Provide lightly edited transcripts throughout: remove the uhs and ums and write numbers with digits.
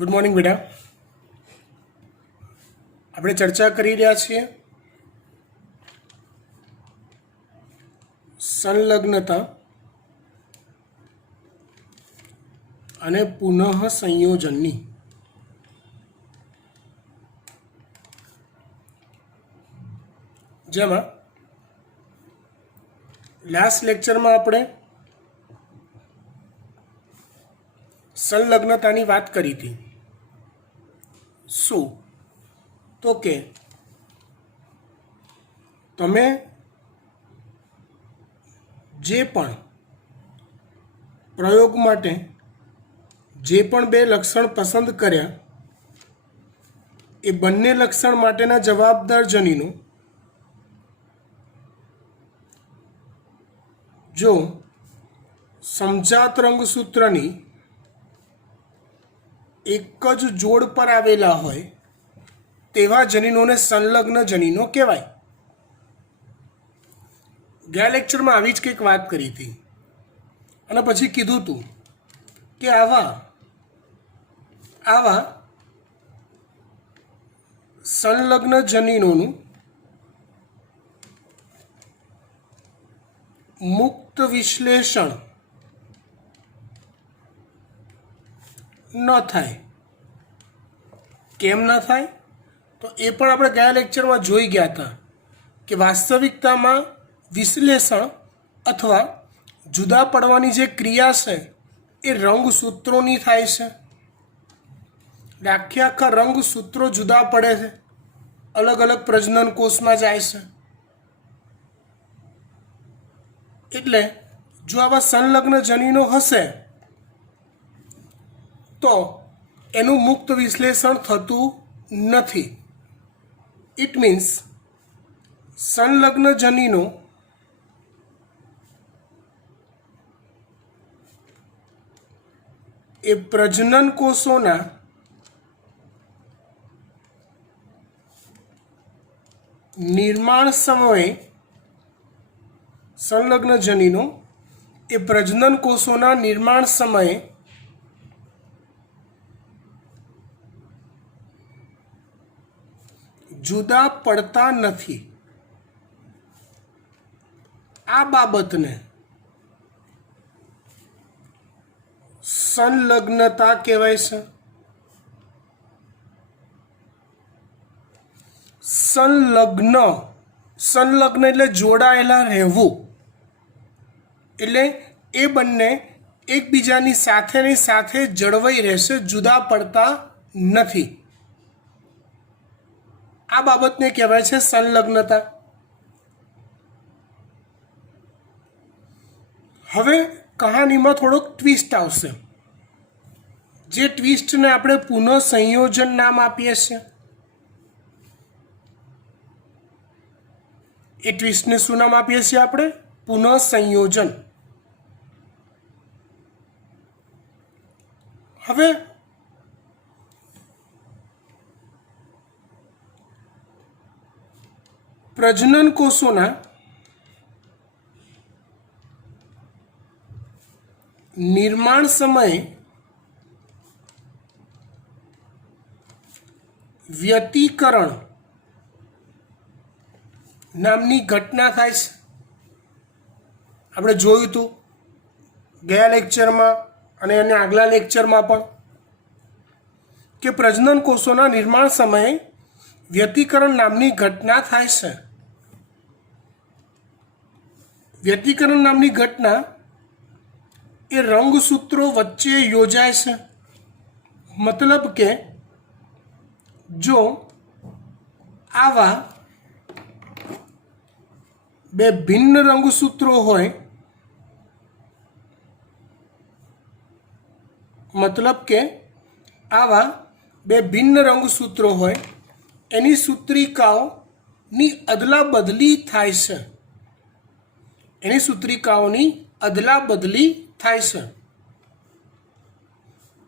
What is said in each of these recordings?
Good morning बेटा। આપણે ચર્ચા કરી રહ્યા છીએ સંલગ્નતા અને પુનઃ સંયોજનની। જેમાં લાસ્ટ લેક્ચરમાં આપણે સંલગ્નતાની વાત કરી હતી। શું तो के तमे जे पण प्रयोग माटे जे पण बे लक्षण पसंद कर्या ए बंने लक्षण माटेना जवाबदार जनीनो जो समजात रंगसूत्रनी एक ज जोड़ पर आवेला होय तेवा जनीनोने संलग्न जनीनो कहेवाय। गया लेक्चर में आवी ज कंईक वात करी थी अने पछी कीधुं तू के आवा आवा संलग्न जनीनोनुं मुक्त विश्लेषण न थाय। केम न थाय तो ये पण आपणे गया लेक्चर में जोई गया था कि वास्तविकता में विश्लेषण अथवा जुदा पड़वानी जे क्रिया है ये रंगसूत्रों नी थाय छे। आखे आखा रंगसूत्रों जुदा पड़े है, अलग अलग प्रजनन कोष में जाए छे। एटले जो आवा संलग्न जनीनो हशे तो एनु मुक्त विश्लेषण थतुं नथी। इट मीन्स संलग्न जनीनो ए प्रजनन कोषोना निर्माण समये संलग्न जनीनो ए प्रजनन कोषोना निर्माण समये जुदा पड़ता नहीं। आ बाबतने संलग्नता कहेवाय छे। संलग्न संलग्न एटले जोड़ायेला रहेवुं, एटले ए बंने एकबीजानी साथेनी साथे जळवाई रहेशे, जुदा पड़ता नहीं। आ बाबत ने कहेवाय छे संलग्नता। हवे कहानी में थोड़ो ट्विस्ट आवशे, जे ट्विस्ट ने आपणे पुनः संयोजन नाम आपीए छे। ए ट्विस्ट ने शुं नाम आपीए छीए आपणे? पुनः संयोजन। हवे प्रजनन कोषोना निर्माण समय व्यतीकरण नामनी घटना थाय छे। आपणे जोयुं हतुं गया लेक्चर में अने एने आगला लेक्चर में पण के प्रजनन कोषोना निर्माण समये व्यतीकरण नामनी घटना थाय छे। व्यतीकरण नामनी घटना ए रंगसूत्रों वच्चे योजाय छे। मतलब के जो आवा बे भिन्न रंगसूत्रों होय, मतलब के आवा बे भिन्न रंगसूत्रों होय एनी सूत्रिकाओ नी अदला बदली थाय छे। एनी सूत्रिकाओनी अदला बदली थाय छे।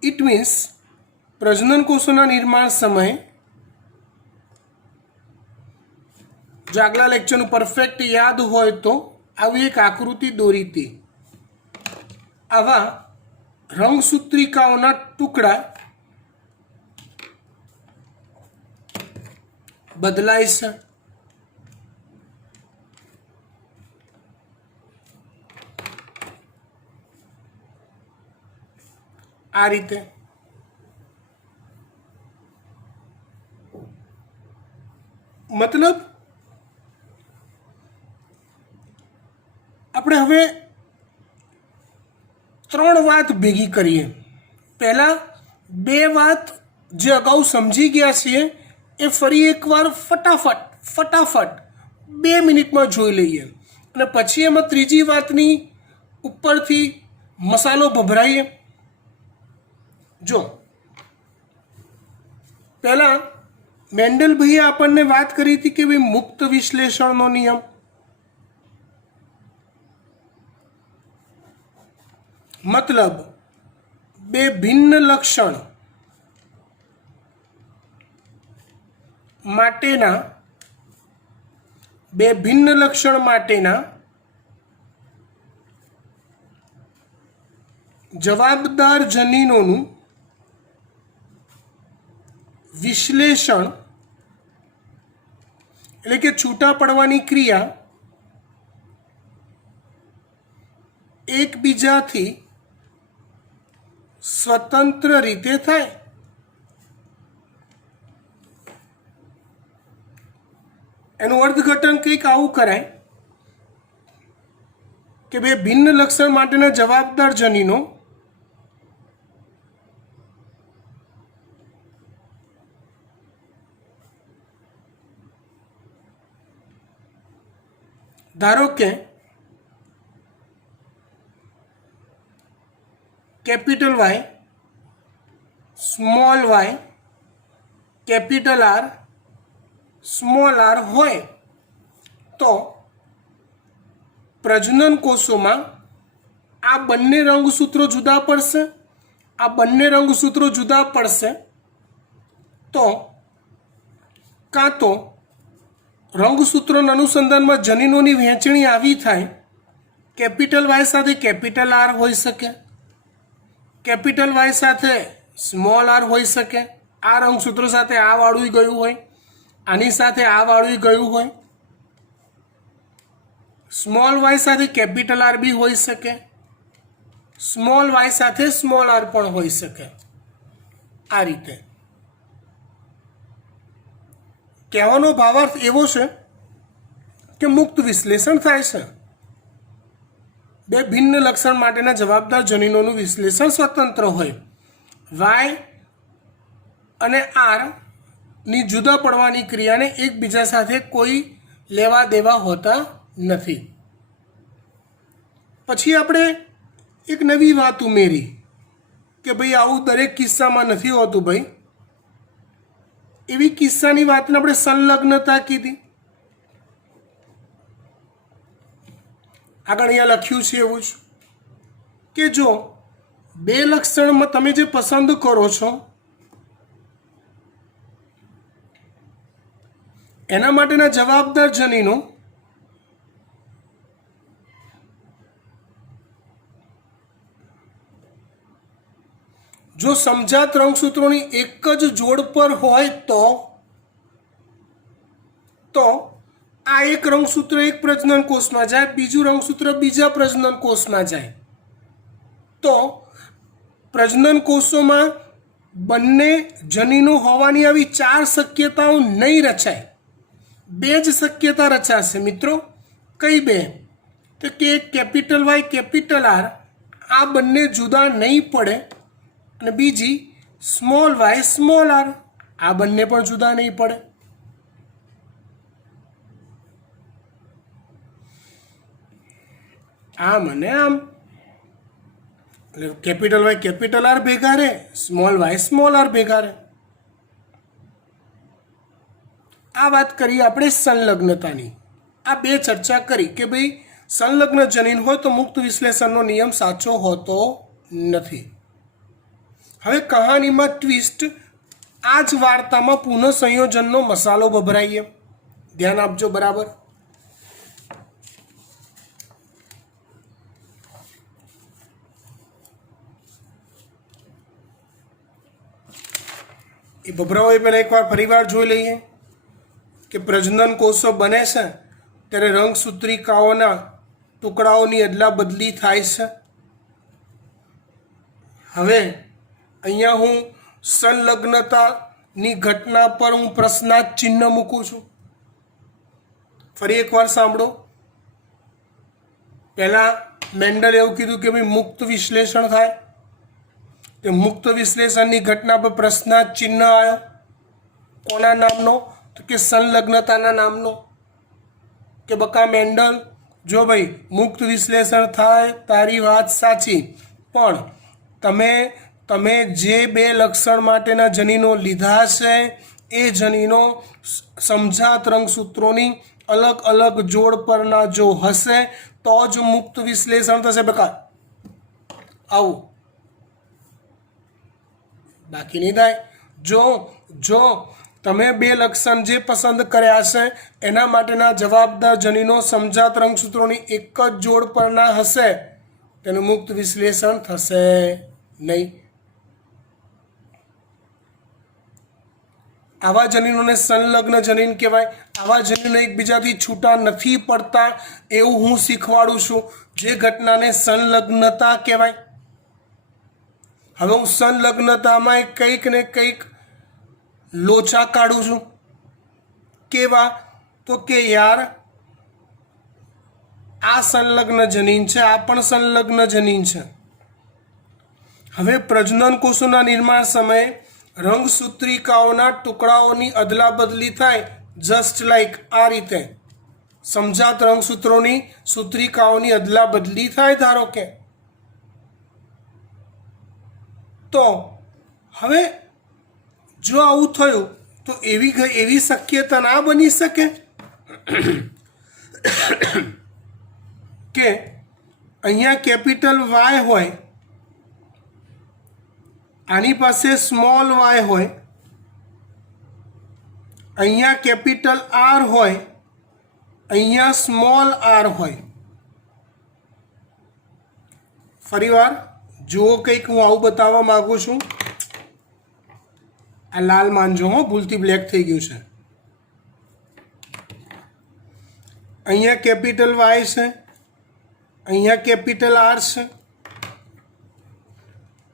इट मीन्स प्रजनन कोषोना निर्माण समय जो आगला लेक्चर परफेक्ट याद होय तो આવી એક આકૃતિ દોરી હતી। આવા રંગસૂત્રિકાઓના ટુકડા બદલાય છે। આ રીતે મતલબ આપણે હવે 3 વાત ભેગી કરીએ। પહેલા 2 વાત જે અગાઉ સમજી ગયા છીએ એ ફરી એકવાર ફટાફટ 2 મિનિટમાં જોઈ લઈએ અને પછી એમાં ત્રીજી વાતની ઉપરથી મસાલો ભભરાઈએ। જો પહેલા મેન્ડલભાઈએ આપણને વાત કરી હતી કે ભાઈ મુક્ત વિશ્લેષણનો નિયમ, મતલબ 2 ભિન્ન લક્ષણ માટેના જવાબદાર જનીનોનું વિશ્લેષણ એટલે કે છૂટા પડવાની ક્રિયા એકબીજાથી સ્વતંત્ર રીતે થાય। એનું અર્થઘટન કંઈક આવું કરાય કે 2 ભિન્ન લક્ષણ માટેના જવાબદાર જનીનો ધારો કે capital Y, small Y, capital R, small R હોય તો પ્રજનન કોષોમાં આ બંને રંગસૂત્રો જુદા પડશે। આ બંને રંગસૂત્રો જુદા પડશે તો કાં તો રંગસૂત્રોના અનુસંધાનમાં જનીનોની વહેંચણી આવી થાય, કેપિટલ વાય સાથે કેપિટલ આર હોઈ શકે, કેપિટલ વાય સાથે સ્મોલ આર હોઈ શકે, આ રંગસૂત્રો સાથે આ વાળું ગયું હોય, આની સાથે આ વાળું ગયું હોય, સ્મોલ વાય સાથે કેપિટલ આર બી હોઈ શકે, સ્મોલ વાય સાથે સ્મોલ આર પણ હોઈ શકે। આ રીતે કહેવાનો ભાવાર્થ એવો છે કે મુક્ત વિશ્લેષણ થાય છે। 2 ભિન્ન લક્ષણ માટેના જવાબદાર જનીનોનું વિશ્લેષણ સ્વતંત્ર હોય, વાય અને આર ની જુદા પડવાની ક્રિયાને એકબીજા સાથે કોઈ લેવા દેવા હોતા નથી। પછી આપણે એક નવી વાત ઉમેરી કે ભાઈ આવું દરેક કિસ્સામાં નથી હોતું ભાઈ। એવી કિસ્સાની વાતને આપણે સંલગ્નતા કીધી। આગળ અહીંયા લખ્યું છે એવું જ કે જો 2 લક્ષણમાં તમે જે પસંદ કરો છો એના માટેના જવાબદાર જનીનો જો સમજાત રંગસૂત્રોની એક જ જોડ પર હોય તો આ એક રંગસૂત્ર એક પ્રજનન કોષમાં જાય, બીજું રંગસૂત્ર બીજા પ્રજનન કોષમાં જાય તો પ્રજનન કોષોમાં બંને જનીનો હોવાની આવી 4 શક્યતાઓ નહીં રચાય, 2 જ શક્યતા રચાશે મિત્રો। કઈ 2? તો કે કેપિટલ વાય કેપિટલ આર આ બંને જુદા નહીં પડે અને બીજી સ્મોલ વાય સ્મોલ આર આ બંને પણ જુદા નહીં પડે। આમ અને આમ એટલે કેપિટલ વાય કેપિટલ આર ભેગા રહે, સ્મોલ વાય સ્મોલ આર ભેગા રહે। આ વાત કરી આપણે સંલગ્નતાની। આ 2 ચર્ચા કરી કે ભાઈ સંલગ્ન જનીન હોય તો મુક્ત વિશ્લેષણનો નિયમ સાચો હોતો નથી। હવે કહાનીમાં ટ્વિસ્ટ, આ જ વાર્તામાં પુનઃ સંયોજનનો મસાલો ભભરાઈએ। ધ્યાન આપજો બરાબર। એ ભભરાવો એ પહેલાં એકવાર ફરીવાર જોઈ લઈએ। કે પ્રજનન કોષો બને છે ત્યારે રંગસૂત્રિકાઓના ટુકડાઓની અદલા બદલી થાય છે. હવે અહીંયા હું સંલગ્નતાની ઘટના પર હું પ્રશ્નાર્થ ચિહ્ન મૂકું છું. ફરી એકવાર સાંભળો. પહેલાં મેન્ડલે એવું કીધું કે ભાઈ મુક્ત વિશ્લેષણ થાય. તે મુક્ત વિશ્લેષણની ઘટના પર પ્રશ્નાર્થ ચિહ્ન આવ્યો. કોના નામનો? તો કે સંલગ્નતાના નામનો. કે બકા મેન્ડલ, જો ભાઈ મુક્ત વિશ્લેષણ થાય તારી વાત સાચી, પણ તમે જે બે લક્ષણ માટેના જનીનો લીધા છે એ જનીનો સમજાત રંગસૂત્રોની અલગ અલગ જોડ પરના જો હશે તો જ મુક્ત વિશ્લેષણ થશે બકા. આવું બાકી નહીં થાય. જો તમે બે લક્ષણ જે પસંદ કર્યા છે એના માટેના જવાબદાર જનીનો સમજાત રંગસૂત્રોની એક જ જોડ પરના હશે તેનું મુક્ત વિશ્લેષણ થશે નહીં. આવા જનીનોને સંલગ્ન જનીન કહેવાય. આવા જનીનો એકબીજાથી છૂટા નથી પડતા એવું હું શીખવાડું છું, જે ઘટનાને સંલગ્નતા કહેવાય. હવે હું સંલગ્નતામાં કંઈક ને કંઈક લોચા કાઢું છું. કેવા? તો કે યાર આ સંલગ્ન જનીન છે, આ પણ સંલગ્ન જનીન છે. હવે પ્રજનન કોષોના નિર્માણ સમયે રંગસૂત્રિકાઓના ટુકડાઓની અદલા બદલી થાય, જસ્ટ લાઈક આ રીતે સમજાત રંગસૂત્રોની સૂત્રિકાઓની અદલા બદલી થાય ધારો કે. તો હવે જો આવું થયું તો એવી શક્યતા ના બની શકે કે અહીંયા કેપિટલ વાય હોય, આની પાસે સ્મોલ વાય હોય, અહીંયા કેપિટલ આર હોય, અહીંયા સ્મોલ આર હોય. ફરીવાર જુઓ, કંઈક હું આવું બતાવવા માગું છું. આ લાલ માનજો હો, ભૂલથી બ્લેક થઈ ગયું છે. અહીંયા કેપિટલ વાય છે, અહીંયા કેપિટલ આર છે,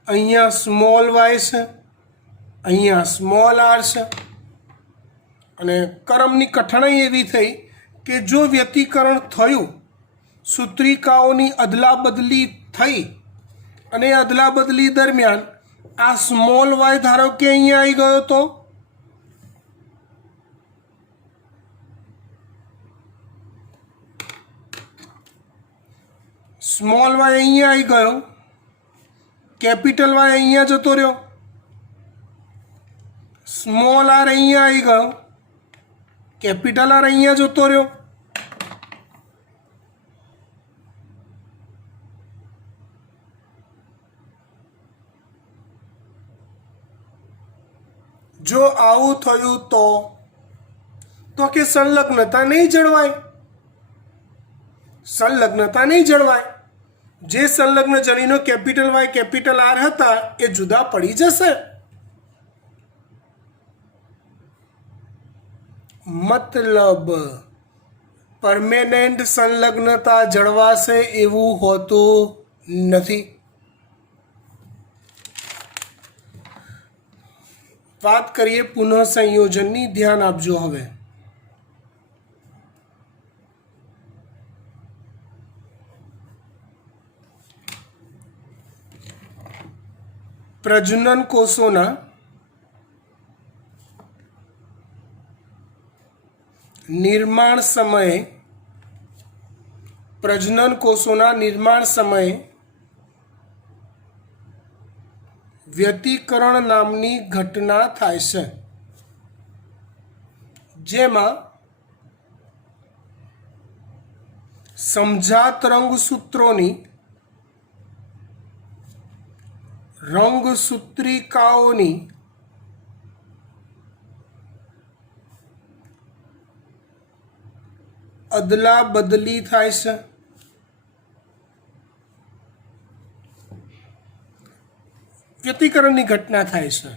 અહીંયા સ્મોલ વાય છે, અહીંયા સ્મોલ આર છે. અને કર્મની કઠણાઈ એવી થઈ કે જો વ્યતિકરણ થયું, સૂત્રિકાઓની અદલા બદલી થઈ, અને અદલા બદલી દરમિયાન આ સ્મોલ વાય ધારો કે અહીંયા આવી ગયો, તો સ્મોલ વાય અહીંયા આવી ગયો, કેપિટલ વાય અહીંયા જતો રહ્યો, સ્મોલ આર અહીંયા આવી ગયો, કેપિટલ આર અહીંયા જતો રહ્યો. જો આવું થયું તો કે સંલગ્નતા નહીં જળવાય. સંલગ્નતા નહીં જળવાય. જે સંલગ્ન જનીનો કેપિટલ વાય કેપિટલ આર હતા એ જુદા પડી જશે. મતલબ પરમેનન્ટ સંલગ્નતા જળવાશે એવું હોતું નથી. વાત કરીએ પુનઃ સંયોજનની. ધ્યાન આપજો. હવે પ્રજનન કોષોના નિર્માણ સમયે વ્યતિકરણ નામની ઘટના થાય છે, જેમાં સમજાત રંગસૂત્રિકાઓની અદલા બદલી થાય છે. વ્યતિકરણની ઘટના થાય છે,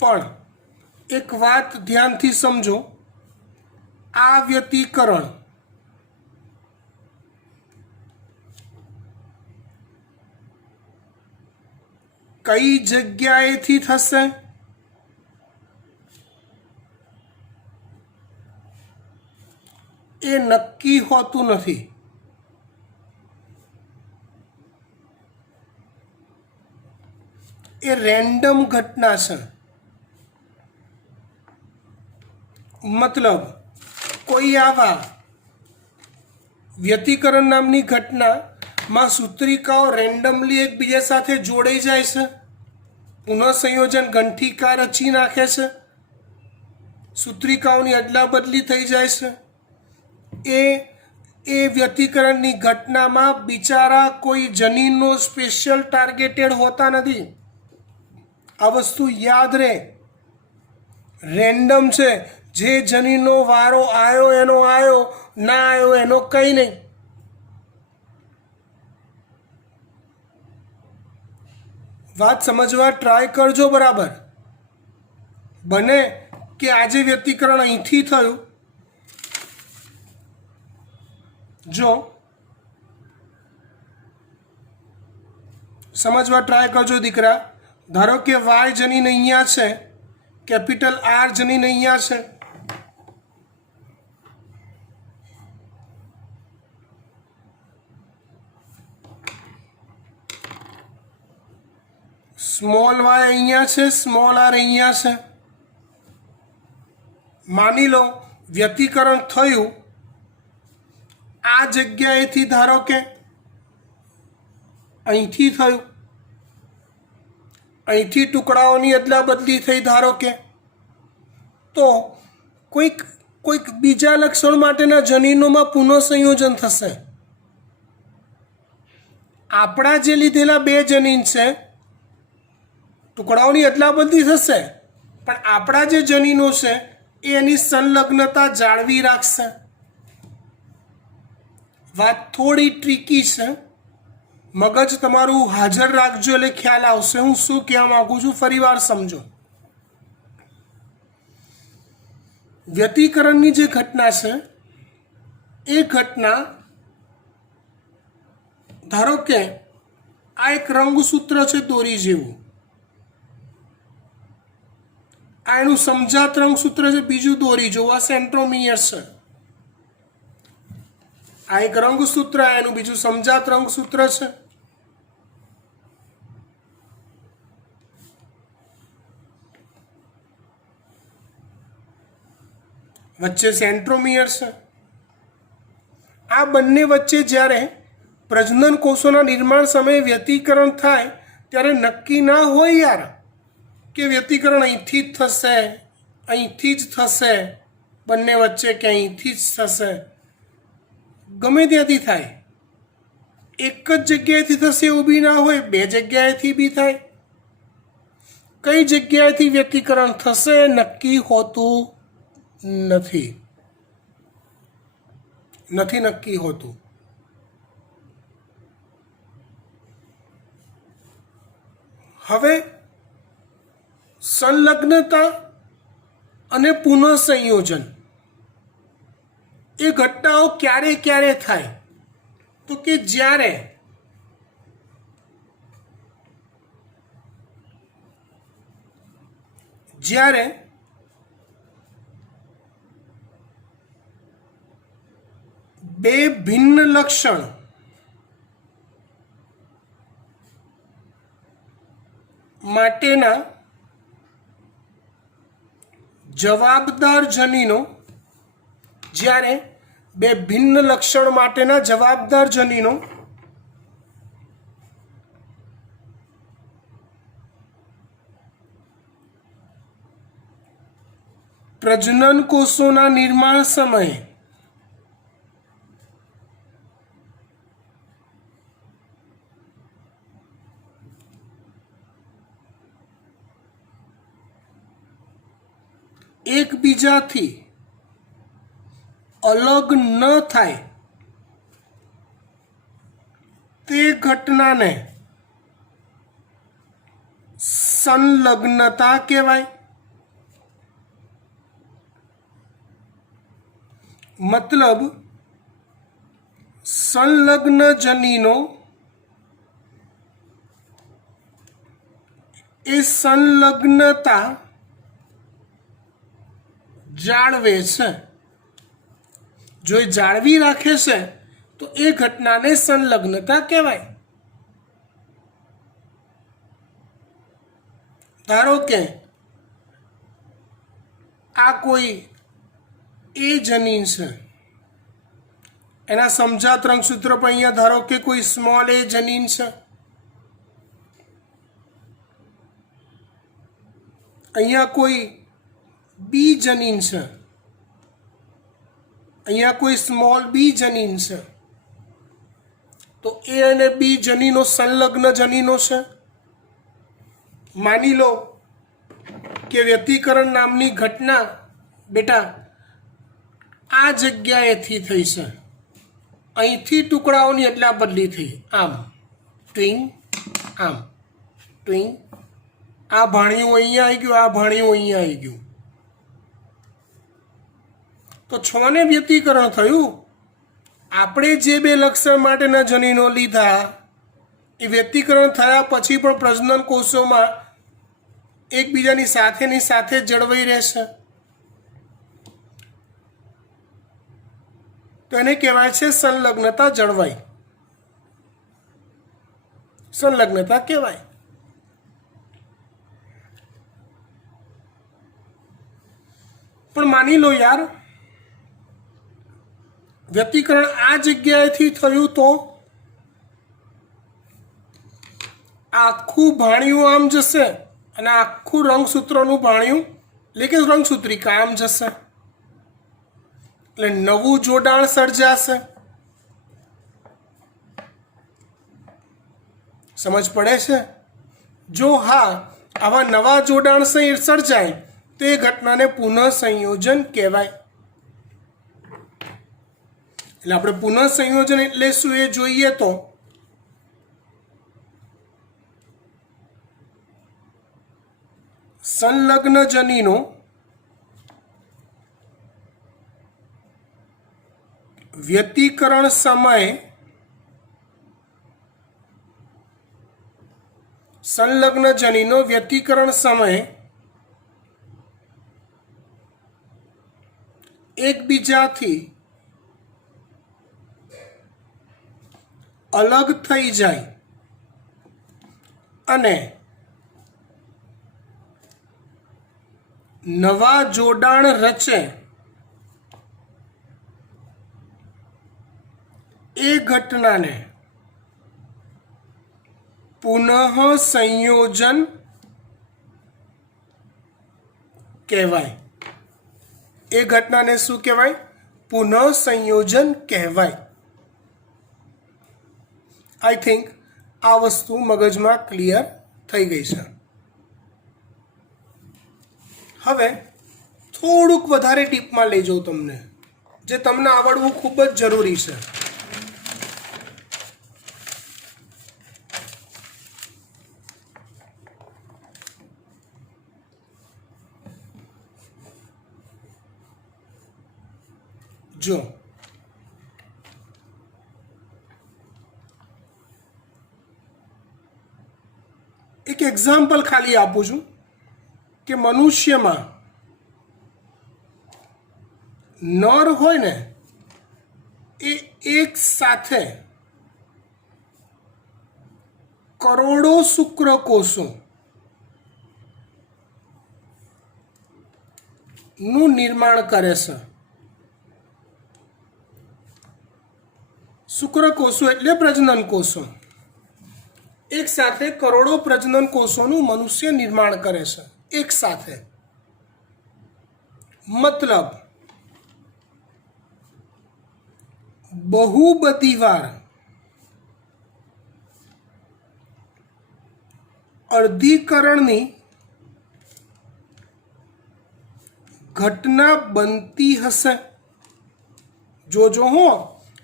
પણ એક વાત ધ્યાનથી સમજો, આ વ્યતિકરણ કઈ જગ્યાએથી થશે? એ નક્કી હોતું નથી. એ રેન્ડમ ઘટના છે. મતલબ કોઈ આવા વ્યતિકરણ નામની ઘટનામાં સૂત્રિકાઓ રેન્ડમલી એકબીજા સાથે જોડાઈ જાય છે, પુનઃસંયોજન ગંઠિકા રચી નાખે છે, સૂત્રિકાઓની અદલા બદલી થઈ જાય છે. એ વ્યતિકરણની ઘટનામાં બિચારા કોઈ જનીનનો સ્પેશિયલ ટાર્ગેટેડ હોતા નથી. આ વસ્તુ યાદ રહે, રેન્ડમ છે. જે જનીનનો વારો આવ્યો એનો આવ્યો, ના આવ્યો એનો કંઈ નહીં. વાત સમજવા ટ્રાય કરજો બરાબર. બને કે આજે વ્યતિકરણ અહીંથી થયું, જો સમજવા ટ્રાય કરજો દીકરા. ધારો કે વાય જનીન અહીંયા છે, કેપિટલ આર જનીન અહીંયા છે, સ્મોલ વાય અહીંયા છે, સ્મોલ આર અહીંયા છે. માની લો વ્યતિકરણ થયું આ જગ્યાએથી, ધારો કે અહીંથી થયું, અહીંથી ટુકડાઓની અદલા બદલી થઈ ધારો કે, તો કોઈક બીજા લક્ષણ માટેના જનીનોમાં પુનઃસંયોજન થશે. આપણા જે લીધેલા બે જનીન છે, ટુકડાઓની અદલા બદલી થશે, પણ આપણા જે જનીનો છે એ એની સંલગ્નતા જાળવી રાખશે. વાત થોડી ટ્રીકી છે, મગજ તમારું હાજર રાખજો એટલે ખ્યાલ આવશે હું શું કહેવા માગું છું. ફરીવાર સમજો. વ્યતિકરણની જે ઘટના છે એ ઘટના, ધારો કે આ એક રંગસૂત્ર છે દોરી જેવું, આ એનું સમજાત રંગસૂત્ર છે, બીજું દોરી જેવું આ સેન્ટ્રોમિયર છે. આ એક રંગસૂત્ર, એનું બીજું સમજાત રંગસૂત્ર છે. વચ્ચે સેન્ટ્રોમિયર છે. આ બંને વચ્ચે જ્યારે પ્રજનન કોષોના નિર્માણ સમયે વ્યતિકરણ થાય ત્યારે નક્કી ના હોય યાર કે વ્યતિકરણ અહીંથી જ થશે, અહીંથી જ થશે, બંને વચ્ચે કે અહીંથી જ થશે. ગમે ત્યાંથી થાય, એક જ જગ્યાએથી થશે એવું બી ના હોય, બે જગ્યાએથી બી થાય. કઈ જગ્યાએથી વ્યતિકરણ થશે નક્કી હોતું નથી નક્કી હોતું. હવે સંલગ્નતા અને પુનઃસંયોજન એ ઘટનાઓ ક્યારે ક્યારે થાય? તો કે જ્યારે બે ભિન્ન લક્ષણ માટેના જવાબદાર જનીનો, જ્યારે બે ભિન્ન લક્ષણ માટેના જવાબદાર જનીનો પ્રજનન કોષોના નિર્માણ સમયે એકબીજાથી અલગ ન થાય તે ઘટનાને સંલગ્નતા કહેવાય. मतलब संलग्न जनीनो એ સંલગ્નતા જાળવે છે. જો એ જાળવી રાખે છે તો એ ઘટનાને સંલગ્નતા કહેવાય. ધારો કે આ કોઈ એ જનીન છે, એના સમજાત રંગસૂત્ર પર અહીંયા ધારો કે કોઈ સ્મોલ એ જનીન છે, અહીંયા કોઈ બી જનીન છે, અહીંયા કોઈ સ્મોલ બી જનીન છે. તો એ અને બી જનીનો સંલગ્ન જનીનો છે. માની લો કે વ્યતિકરણ નામની ઘટના બેટા આ જગ્યાએથી થઈ છે, અહીંથી ટુકડાઓની અદલા બદલી થઈ, આમ ટ્વિંગ, આમ ટ્વિંગ, આ ભાણિયું અહીંયા આવી ગયું, આ ભાણિયું અહીંયા આવી ગયું. તો 6 ને વ્યતિકરણ થયું. આપણે જે બે લક્ષણ માટેના જનીનો લીધા એ વ્યતિકરણ થયા પછી પણ પ્રજનન કોષોમાં એકબીજાની સાથેની સાથે જળવાઈ રહેશે. તો એને કહેવાય છે સંલગ્નતા જળવાઈ, સંલગ્નતા કહેવાય. પણ માની લો યાર વ્યતિકરણ આ જગ્યાએથી થયું તો આખું ભાણિયું આમ જશે અને આખું રંગસૂત્રનું ભાણિયું એટલે કે રંગસૂત્રિકા આમ જશે, એટલે નવું જોડાણ સર્જાશે. સમજ પડે છે? જો હા આવા નવા જોડાણ સર્જાય તો એ ઘટનાને પુનઃ સંયોજન કહેવાય. એટલે આપણે પુનઃ સંયોજન એટલે શું એ જોઈએ તો સંલગ્ન જનીનો વ્યતિકરણ સમયે સંલગ્ન જનીનો વ્યતિકરણ સમયે એકબીજાથી અલગ થઈ જાય અને નવા જોડાણ રચે એ ઘટનાને પુનઃ સંયોજન કહેવાય. એ ઘટનાને શું કહેવાય? પુનઃ સંયોજન કહેવાય. આઈ થિંક આ વસ્તુ મગજમાં ક્લિયર થઈ ગઈ છે. હવે થોડુંક વધારે ડીપમાં લઈ જાઉં તમને, જે તમને આવડવું ખૂબ જ જરૂરી છે. જો એક એક્ઝામ્પલ ખાલી આપું છું કે મનુષ્યમાં નર હોય ને એ એક સાથે કરોડો શુક્રકોષો નું નિર્માણ કરે છે. શુક્રકોષો એટલે પ્રજનન કોષો. એક સાથે કરોડો પ્રજનન કોષોનું મનુષ્ય નિર્માણ કરે છે એક સાથે. મતલબ બહુ બધી વાર અર્ધીકરણની ઘટના બનતી હશે. જોજો હો,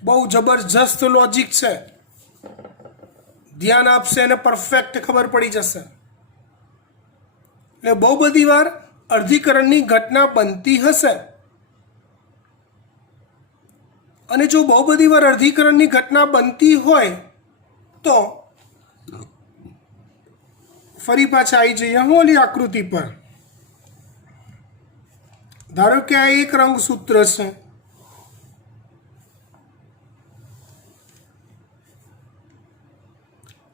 બહુ જબરજસ્ત લોજિક છે, ધ્યાન આપશે અને પરફેક્ટ ખબર પડી જશે. એટલે બહુ બધી વાર અર્ધીકરણની ઘટના બનતી હશે અને જો બહુ બધી વાર અર્ધીકરણની ઘટના બનતી હોય તો ફરી પાછા આવી જઈએ હું ઓલી આકૃતિ પર. ધારો કે આ એક રંગસૂત્ર છે,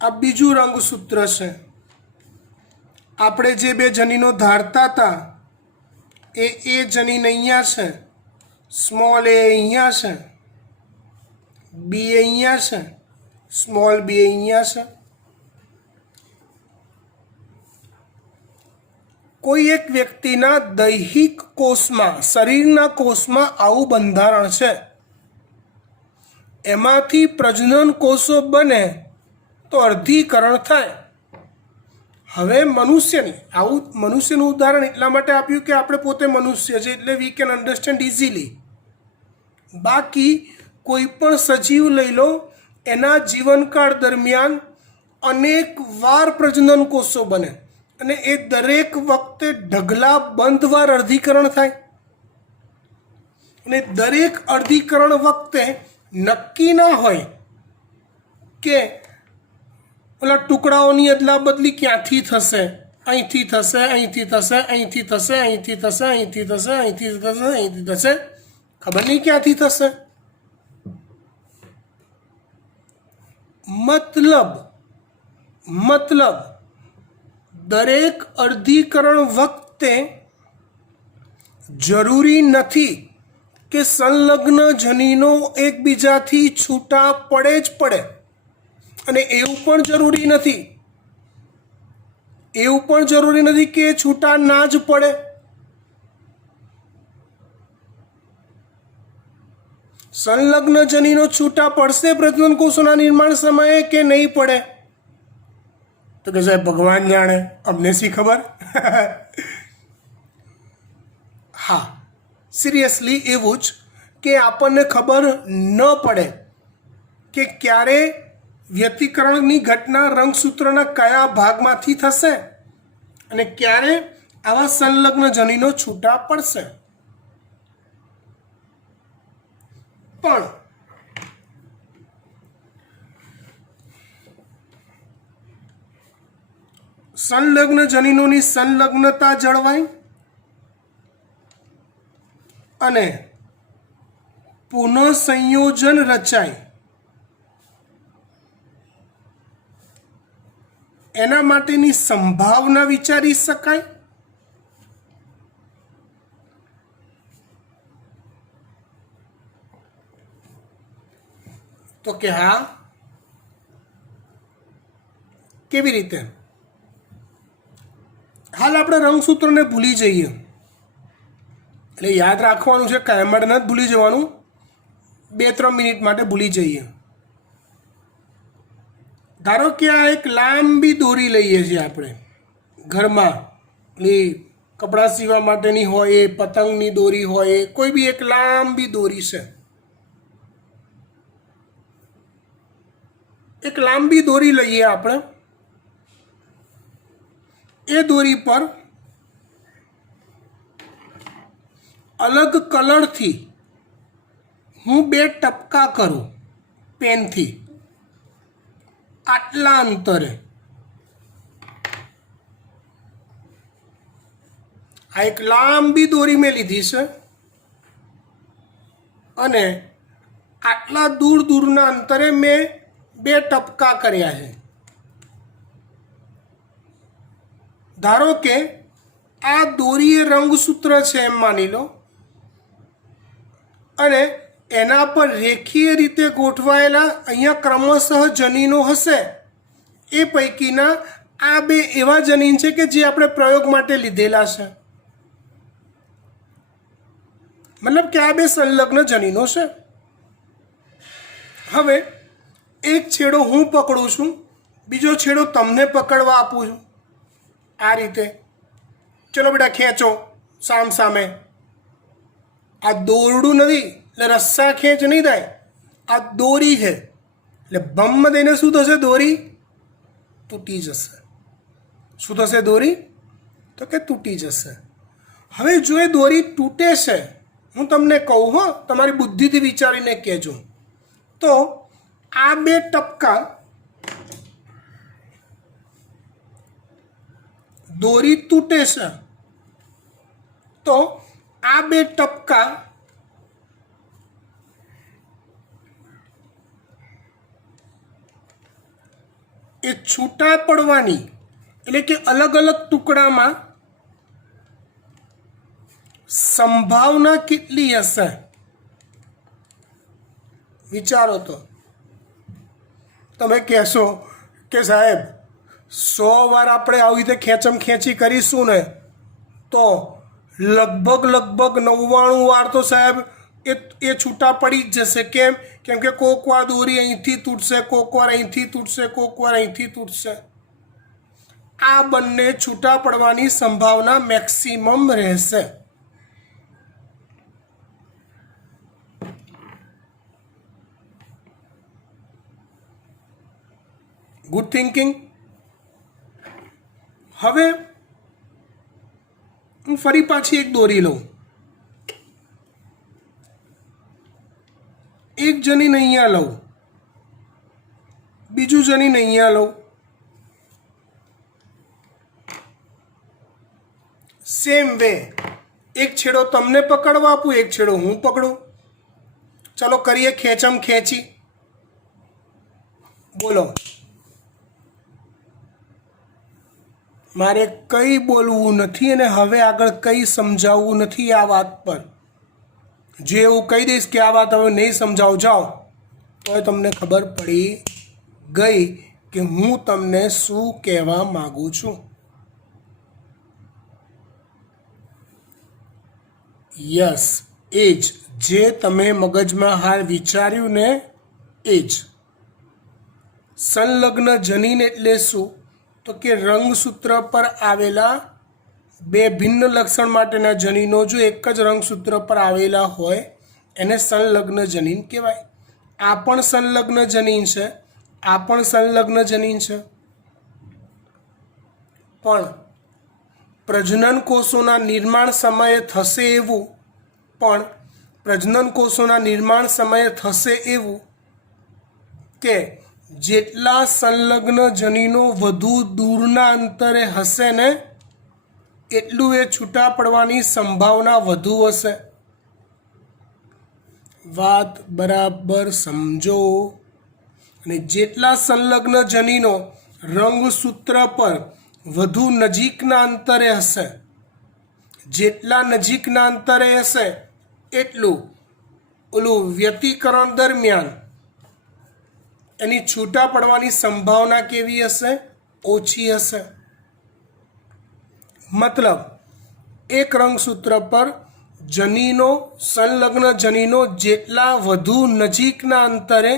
આ બીજું રંગસૂત્ર છે. આપણે જે બે જનીનો ધારતા હતા એ જનીન અહીંયા છે, સ્મોલ એ અહીંયા છે, બી અહીંયા છે, સ્મોલ બી અહીંયા છે. કોઈ એક વ્યક્તિના દૈહિક કોષમાં, શરીરના કોષમાં આવું બંધારણ છે, એમાંથી પ્રજનન કોષો બને તો અર્ધીકરણ થાય. હવે મનુષ્યનું ઉદાહરણ એટલા માટે આપ્યું કે આપણે પોતે મનુષ્ય છે એટલે વી કેન અન્ડરસ્ટેન્ડ ઇઝીલી. બાકી કોઈ પણ સજીવ લઈ લો, એના જીવનકાળ દરમિયાન અનેક વાર પ્રજનન કોષો બને અને એ દરેક વખતે ઢગલા બંધ વાર અર્ધીકરણ થાય. અને દરેક અર્ધીકરણ વખતે નક્કી ના હોય કે ઓલા ટુકડાઓની અદલા બદલી ક્યાંથી થશે, અહીંથી થશે, અહીંથી થશે, અહીંથી થશે, અહીંથી થશે, અહીંથી થશે, અહીંથી થશે, અહીંથી થશે, ખબર નહીં ક્યાંથી થશે. મતલબ દરેક અર્ધીકરણ વખતે જરૂરી નથી કે સંલગ્ન જનીનો એકબીજાથી છૂટા પડે જ પડે. અને એવું પણ જરૂરી નથી કે છૂટા ના જ પડે. સંલગ્ન જનીનો છૂટા પડશે પ્રજનન કોષોના નિર્માણ સમયે કે નહીં પડે? તો કે સાહેબ ભગવાન જાણે, અમને શી ખબર. હા, સિરિયસલી એવું જ કે આપણને ખબર ન પડે કે ક્યારે વ્યતિકરણની ઘટના રંગસૂત્રના કયા ભાગમાંથી થશે અને ક્યારે આવા સંલગ્ન જનીનો છૂટા પડશે. પણ સંલગ્ન જનીનોની સંલગ્નતા જળવાય અને પુનઃસંયોજન રચાય, એના માટેની સંભાવના વિચારી શકાય. તો કે હા, કેવી રીતે? હાલ આપણે રંગસૂત્રને ભૂલી જઈએ, એટલે યાદ રાખવાનું છે, કાયમ માટે નથી ભૂલી જવાનું, 2-3 મિનિટ માટે ભૂલી જઈએ. ધારો કે આ એક લાંબી દોરી લઈએ છીએ આપણે ઘરમાં, એ કપડાં સીવવા માટેની હોય, એ પતંગની દોરી હોય, કોઈ બી એક લાંબી દોરી છે. એક લાંબી દોરી લઈએ આપણે, એ દોરી પર અલગ કલરથી હું 2 ટપકા કરું પેનથી આટલા અંતરે. આ એક લાંબી દોરી મેં લીધી છે અને આટલા દૂરના અંતરે મેં 2 ટપકા કર્યા છે. ધારો કે આ દોરી એ રંગસૂત્ર છે એમ માની લો, અને એના પર રેખીય રીતે ગોઠવાયેલા અહીંયા ક્રમશઃ જનીનો હશે. એ પૈકીના આ 2 એવા જનીન છે કે જે આપણે પ્રયોગ માટે લીધેલા છે. મતલબ કે આ 2 સંલગ્ન જનીનો છે. હવે એક છેડો હું પકડું છું, બીજો છેડો તમને પકડવા આપું છું. આ રીતે ચલો બેટા ખેંચો સામ સામે. આ દોરડું નથી એટલે રસ્સા ખેંચ નહીં થાય, આ દોરી છે એટલે બમ દઈને શું થશે? દોરી તૂટી જશે. શું થશે? દોરી તો કે તૂટી જશે. હવે જો એ દોરી તૂટે છે, હું તમને કહું હો, તમારી બુદ્ધિથી વિચારીને કહેજો. તો આ બે ટપકા દોરી તૂટે છે, તો આ બે ટપકા એ છૂટા પડવાની એટલે કે અલગ અલગ ટુકડામાં સંભાવના કેટલી હશે? વિચારો. તો તમે કહેશો કે સાહેબ 100 વાર આપણે આવી રીતે ખેંચમ ખેંચી કરીશું ને તો લગભગ 99 વાર તો સાહેબ એ છૂટા પડી જ જશે. કેમ? કેમ કે કોક વાર દોરી અહીંથી તૂટશે, કોક વાર અહીંથી તૂટશે, કોક વાર અહીંથી તૂટશે. આ બંને છૂટા પડવાની સંભાવના મેક્સિમમ રહેશે. Good thinking. હવે હું ફરી પાછી એક દોરી લઉં. એક જનીન અહીંયા લઉં, બીજું જનીન અહીંયા લઉં. સેમ વે એક છેડો તમને પકડવા આપું, એક છેડો હું પકડું. ચલો કરીએ ખેંચમ ખેંચી. બોલો, મારે કંઈ બોલવું નથી અને હવે આગળ કંઈ સમજાવવું નથી આ વાત પર. જે હું કહી દઈશ કે આ વાત હવે નહીં સમજાવું, જાઓ, તો તમને ખબર પડી ગઈ કે હું તમને શું કહેવા માગું છું. યસ, એ જ જે તમે મગજમાં હાલ વિચાર્યું ને એ જ. સંલગ્ન જનીન એટલે શું? તો કે રંગસૂત્ર પર આવેલા બે ભિન્ન લક્ષણ માટેના જનીનો જો એક જ રંગસૂત્ર પર આવેલા હોય એને સંલગ્ન જનીન કહેવાય. આ પણ સંલગ્ન જનીન છે, આ પણ સંલગ્ન જનીન છે. પણ પ્રજનન કોષોના નિર્માણ સમયે થશે એવું કે જેટલા સંલગ્ન જનીનો વધુ દૂરના અંતરે હશે ને એટલું એ છૂટા પડવાની સંભાવના વધુ હશે. વાત બરાબર સમજો. અને જેટલા સંલગ્ન જનીનો રંગસૂત્ર પર વધુ નજીકના અંતરે હશે, જેટલા નજીકના અંતરે હશે એટલું ઓલું વ્યતિકરણ દરમિયાન એની છૂટા પડવાની સંભાવના કેવી હશે? ઓછી હશે. મતલબ એક રંગસૂત્ર પર જનીનો, સંલગ્ન જનીનો જેટલા વધુ નજીકના અંતરે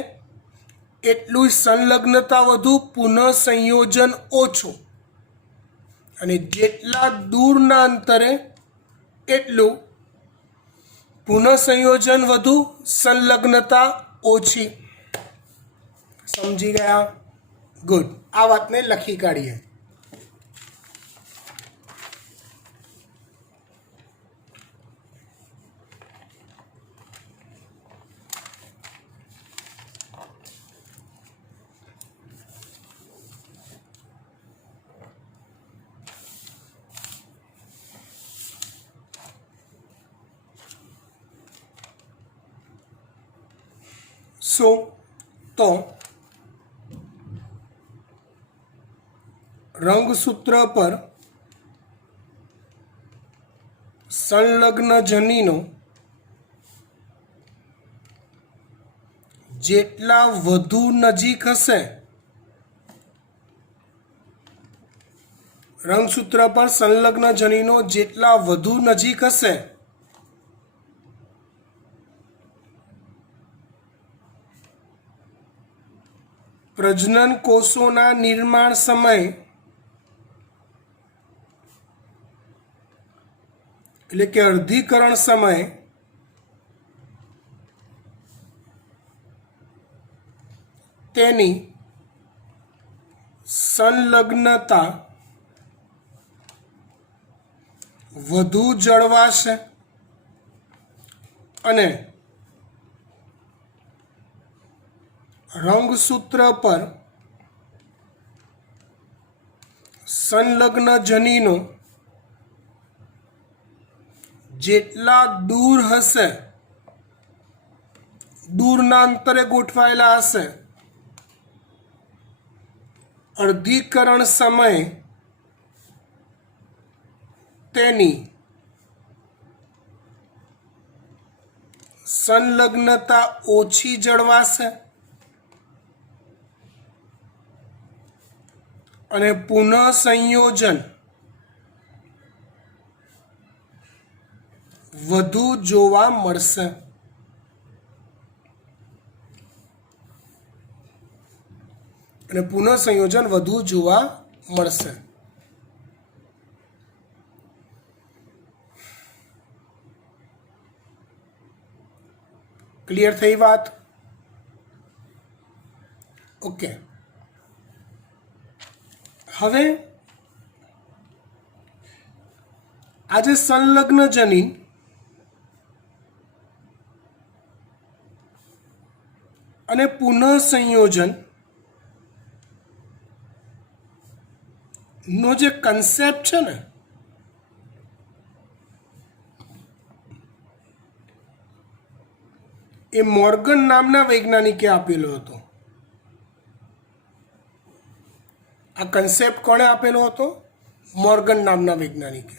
એટલું સંલગ્નતા વધુ, પુનઃ સંયોજન ઓછું. અને જેટલા દૂરના અંતરે એટલું પુનઃ સંયોજન વધુ, સંલગ્નતા ઓછી. સમજી ગયા? ગુડ. આ વાતને લખી કાઢીએ. તો રંગસૂત્ર પર સંલગ્ન જનીનો જેટલા વધુ નજીક હશે, રંગસૂત્ર પર સંલગ્ન જનીનો જેટલા વધુ નજીક હશે પ્રજનન કોષોના નિર્માણ સમય એટલે કે અર્ધીકરણ સમય તેની સંલગ્નતા વધુ જળવાશે. અને રંગસૂત્ર પર સંલગ્ન જનીનો જેટલા દૂર હશે, દૂરના અંતરે ગોઠવાયેલા હશે, અર્ધીકરણ સમયે તેની સંલગ્નતા ઓછી જળવાશે અને પુનઃ સંયોજન વધુ જોવા મળશે. અને પુનઃ સંયોજન વધુ જોવા મળશે. ક્લિયર થઈ વાત? ઓકે. હવે આજે સંલગ્ન જનીન અને પુનઃ સંયોજન નો જે કન્સેપ્ટ છે ને, એ મોર્ગન નામના વૈજ્ઞાનિકે આપેલો હતો. આ કન્સેપ્ટ કોણે આપેલો હતો? મોર્ગન નામના વૈજ્ઞાનિકે.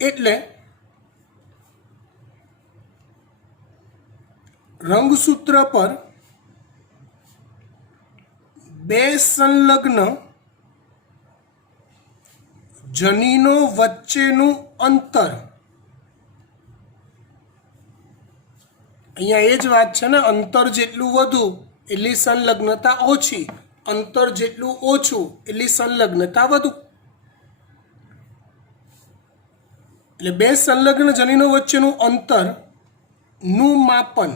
એટલે રંગસૂત્ર પર બે સંલગ્ન જનીનો વચ્ચેનું અંતર, અહીંયા એ જ વાત છે ને, અંતર જેટલું વધુ એટલી સંલગ્નતા ઓછી, અંતર જેટલું ઓછું એટલી સંલગ્નતા વધુ. એટલે બે સંલગ્ન જનીનો વચ્ચેનું અંતરનું માપન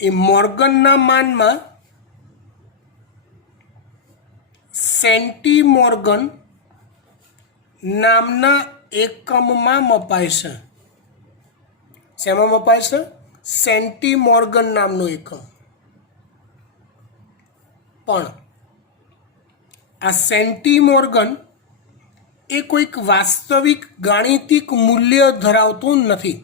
એ મોર્ગનના માનમાં સેન્ટીમોર્ગન નામના એકમમાં મપાય છે. શેમાં મપાય છે? સેન્ટીમોર્ગન નામનો એકમ. પણ આ સેન્ટીમોર્ગન એ કોઈક વાસ્તવિક ગાણિતિક મૂલ્ય ધરાવતું નથી.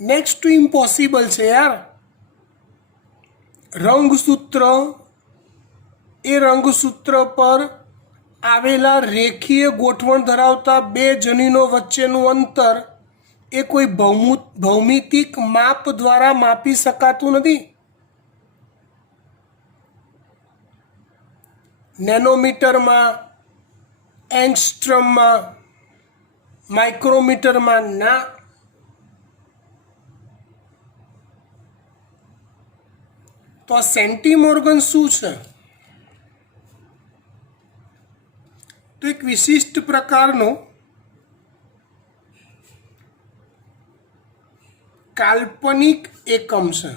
નેક્સ્ટ ટુ ઇમ્પોસિબલ છે યાર. રંગસૂત્ર, એ રંગસૂત્ર પર આવેલા રેખીય ગોઠવણ ધરાવતા બે જનીનો વચ્ચેનું અંતર એ કોઈ ભૌમિતિક માપ દ્વારા માપી શકાતું નથી. નેનોમીટરમાં, એંગસ્ટ્રમમાં, માઇક્રોમીટરમાં ના. તો આ સેન્ટીમોર્ગન શું છે? તો એક વિશિષ્ટ પ્રકારનો કાલ્પનિક એકમ છે.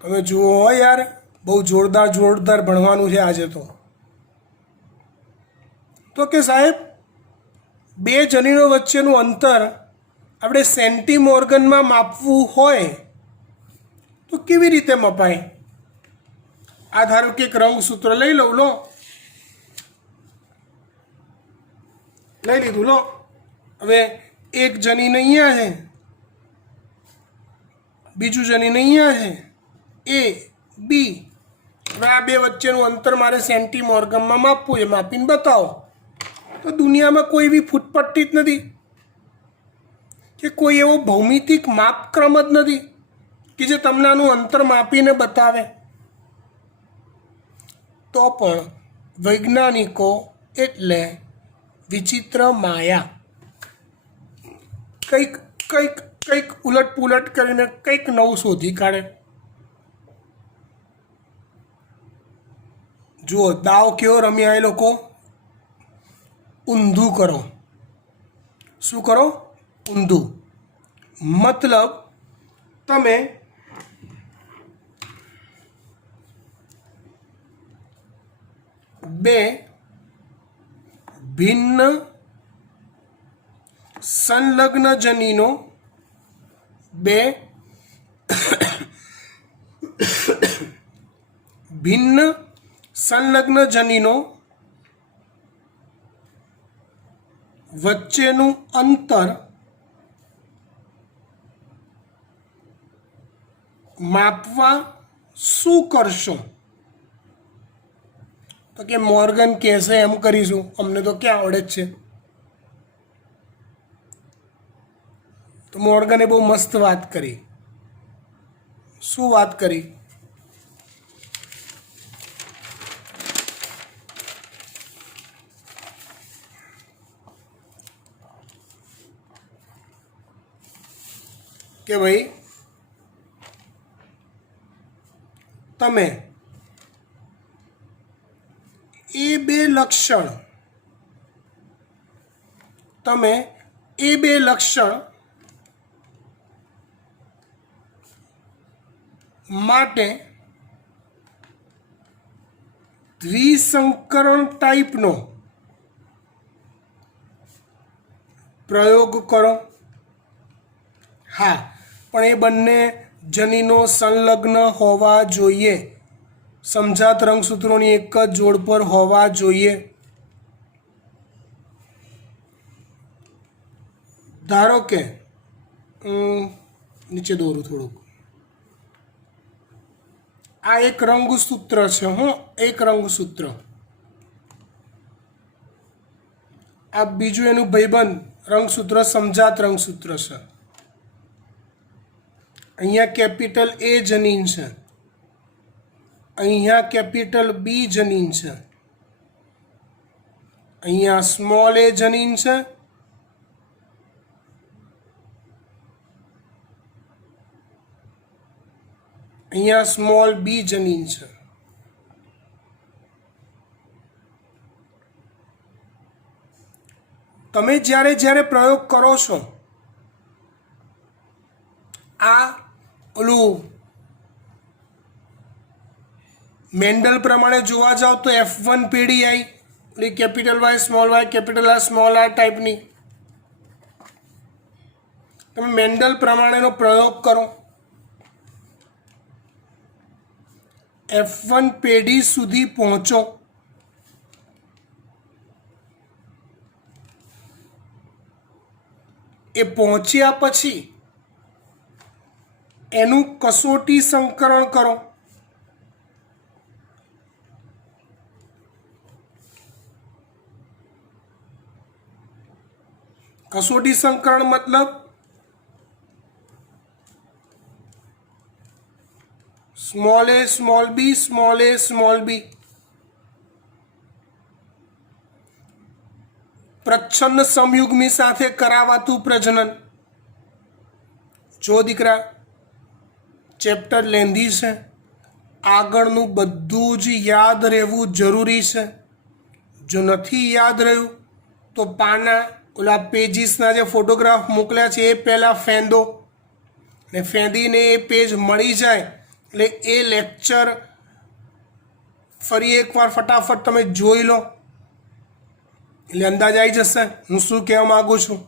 તમે જુઓ હો યાર, બહુ જોરદાર ભણવાનું છે આજે તો કે સાહેબ, બે જનીનો વચ્ચેનું અંતર આપણે સેન્ટીમોર્ગનમાં માપવું હોય તો કેવી રીતે મપાય? આ ધારો કે એક રંગસૂત્ર લઈ લઉં, લઈ લીધું. હવે એક જનીન અહીંયા છે, બીજું જનીન અહીંયા છે, એ બી. હવે આ બે વચ્ચેનું અંતર મારે સેન્ટીમોર્ગનમાં માપવું છે, માપીને બતાવો. તો દુનિયામાં કોઈ એવી ફૂટપટ્ટી જ નથી કે કોઈ એવો ભૌમિતિક માપક્રમ જ નથી કે જે તમને આનું અંતર માપીને બતાવે. તો પણ વૈજ્ઞાનિકો એટલે વિચિત્ર માયા કંઈક ઉલટ પુલટ કરીને કંઈક નવું શોધી કાઢે. જુઓ, દાવ કેવો રમ્યા એ લોકો? ઊંધું કરો. શું કરો? ઊંધું. મતલબ તમે બે ભિન્ન સંલગ્ન જનીનો બે ભિન્ન સંલગ્ન જનીનો વચ્ચેનું અંતર માપવા શું કરશો? તો કે મોર્ગન કહેશે એમ કરીશું, અમને તો ક્યાં આવડે જ છે. તો મોર્ગને બહુ મસ્ત વાત કરી. શું વાત કરી? કે ભાઈ તમે એ બે લક્ષણ માટે દ્વિસંકરણ ટાઈપનો પ્રયોગ કરો. હા, પણ એ બંને જનીનો સંલગ્ન હોવા જોઈએ, સમજાત રંગસૂત્રોની એક જ જોડ પર હોવા જોઈએ. ધારો કે નીચે દોરું થોડુંક. આ એક રંગસૂત્ર છે, એક રંગસૂત્ર. આ બીજું એનું ભાઈબંધ રંગસૂત્ર સમજાત રંગસૂત્ર છે. અહીંયા કેપિટલ એ જનીન છે, અહીંયા કેપિટલ બી જનીન છે, અહીંયા સ્મોલ એ જનીન છે, અહીંયા સ્મોલ બી જનીન છે. તમે જ્યારે જ્યારે પ્રયોગ કરો છો, આ ઓલું મેન્ડલ પ્રમાણે જોવા જાઓ તો F1 પેઢી આવી, એટલે કેપિટલ વાય સ્મોલ આર ટાઈપની. તમે મેન્ડલ પ્રમાણેનો પ્રયોગ કરો, F1 પેઢી સુધી પહોંચો. એ પહોંચ્યા પછી એનું કસોટી સંકરણ કરો. કસોટી સંકરણ મતલબ સ્મોલ એ સ્મોલ બી પ્રચ્છન્ન સમયુગ્મી સાથે કરાવાતું પ્રજનન. જો દીકરા ચેપ્ટર લેન્ધી છે, આગળનું બધું જ યાદ રહેવું જરૂરી છે. જો નથી યાદ રહ્યું તો પાના ઓલા પેજીસના જે ફોટોગ્રાફ મોકલ્યા છે એ પહેલાં ફેંદો, ને ફેંદીને એ પેજ મળી જાય એટલે એ લેક્ચર ફરી એકવાર ફટાફટ તમે જોઈ લો, એટલે અંદાજ આવી જશે હું શું કહેવા માગું છું.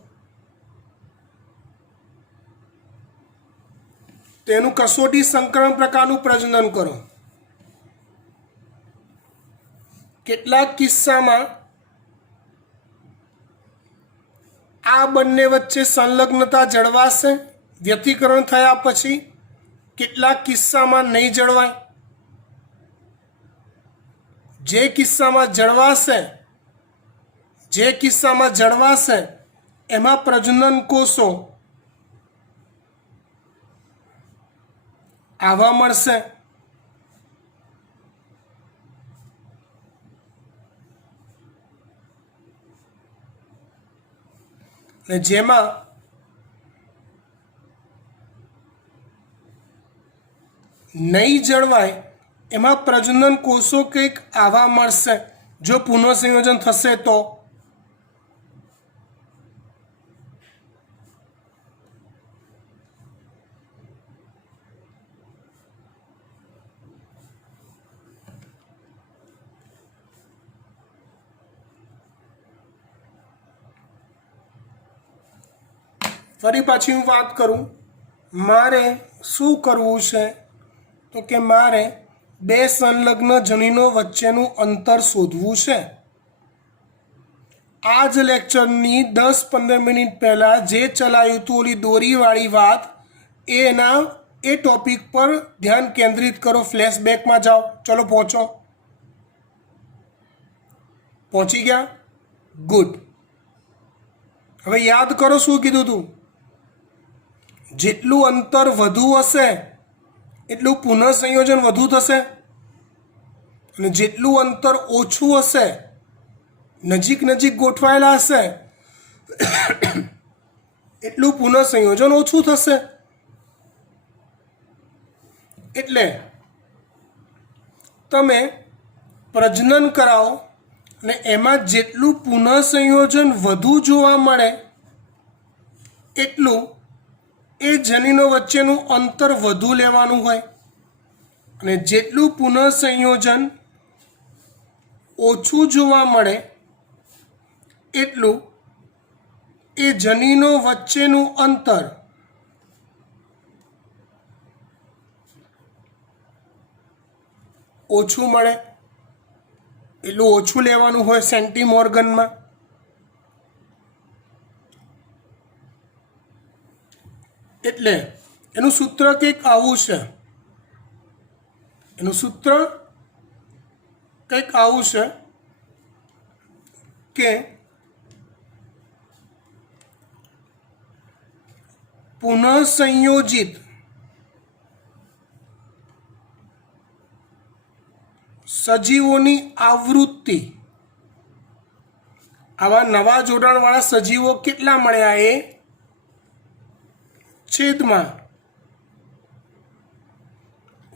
તેનું કસોટી સંકરણ પ્રકારનું પ્રજનન કરો. કેટલાક કિસ્સામાં આ બંને વચ્ચે સંલગ્નતા જળવાશે વ્યતિકરણ થયા પછી, કેટલાક કિસ્સામાં નહીં જળવાય. જે કિસ્સામાં જળવાશે એમાં પ્રજનન કોષો આવા મળશે. ને જેમાં નહીં જળવાય એમાં પ્રજનન કોષો કંઈક આવા મળશે. જો પુનઃસંયોજન થશે તો ફરી પાછી હું વાત કરું, મારે શું કરવું છે તો કે મારે બે સંલગ્ન જનીનો વચ્ચેનું અંતર શોધવું છે. આ જ લેક્ચરની 10-15 મિનિટ પહેલાં જે ચલાવ્યું હતું ઓલી દોરીવાળી વાત, એ ટોપિક પર ધ્યાન કેન્દ્રિત કરો. ફ્લેશબેકમાં જાઓ. ચલો પહોંચો. પહોંચી ગયા? ગુડ. હવે યાદ કરો શું કીધું હતું. જેટલું અંતર વધુ હશે એટલું પુનઃસંયોજન વધુ થશે, અને જેટલું અંતર ઓછું હશે, નજીક નજીક ગોઠવાયેલા હશે, એટલું પુનઃસંયોજન ઓછું થશે. એટલે તમે પ્રજનન કરાવો અને એમાં જેટલું પુનઃસંયોજન વધુ જોવા મળે એટલું એ જનીનો વચ્ચેનું અંતર વધુ લેવાનું હોય, અને જેટલું પુનઃસંયોજન ઓછું જોવા મળે એટલું એ જનીનો વચ્ચેનું અંતર ઓછું મળે, એટલું ઓછું લેવાનું હોય સેન્ટીમોર્ગનમાં. એટલે એનું સૂત્ર કંઈક આવું છે. એનું સૂત્ર કંઈક આવું છે કે પુનઃસંયોજિત સજીવોની આવૃત્તિ, આવા નવા જોડાણવાળા સજીવો કેટલા મળ્યા એ છેદમાં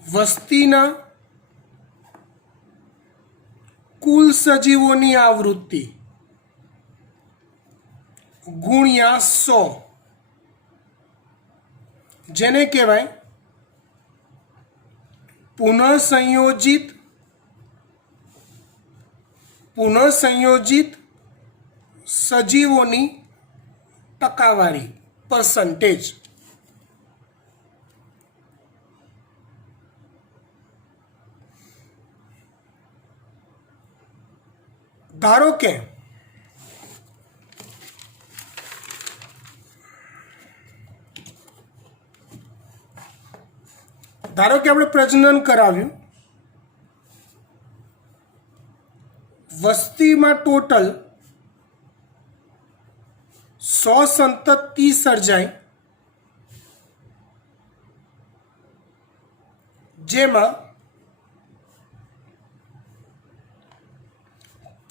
વસ્તીના કુલ સજીવોની આવૃત્તિ ગુણ્યા 100, જેને કહેવાય પુનઃસંયોજિત સજીવોની ટકાવારી, પર્સન્ટેજ. ધારો કે આપણે પ્રજનન કરાવ્યું, વસ્તીમાં ટોટલ 100 સંતતિ સર્જાઈ, જેમાં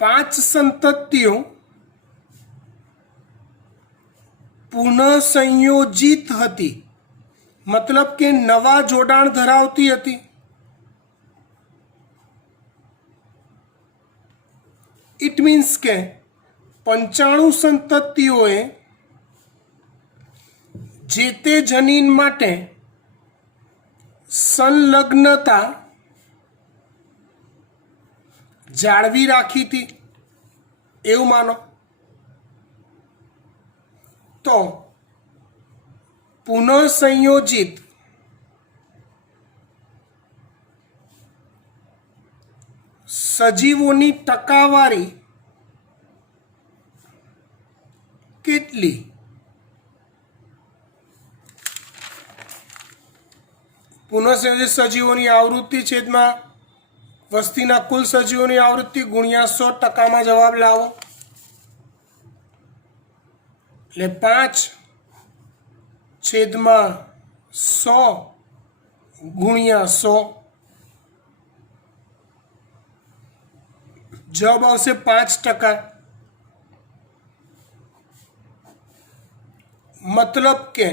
5 સંતતિઓ પુનઃસંયોજિત હતી, મતલબ કે નવા જોડાણ ધરાવતી હતી. ઇટ મીન્સ કે 95 સંતતિઓએ જે તે જનીન માટે સંલગ્નતા જાળવી રાખી હતી એવું માનો. તો પુનઃસંયોજિત સજીવોની ટકાવારી કેટલી? પુનઃસંયોજિત સજીવોની આવૃત્તિ છેદમાં વસ્તીના કુલ સજીવોની આવૃત્તિ ગુણ્યા 100%. જવાબ લાવો. એટલે 5/100 ગુણ્યા 100. જવાબ આવશે 5%. મતલબ કે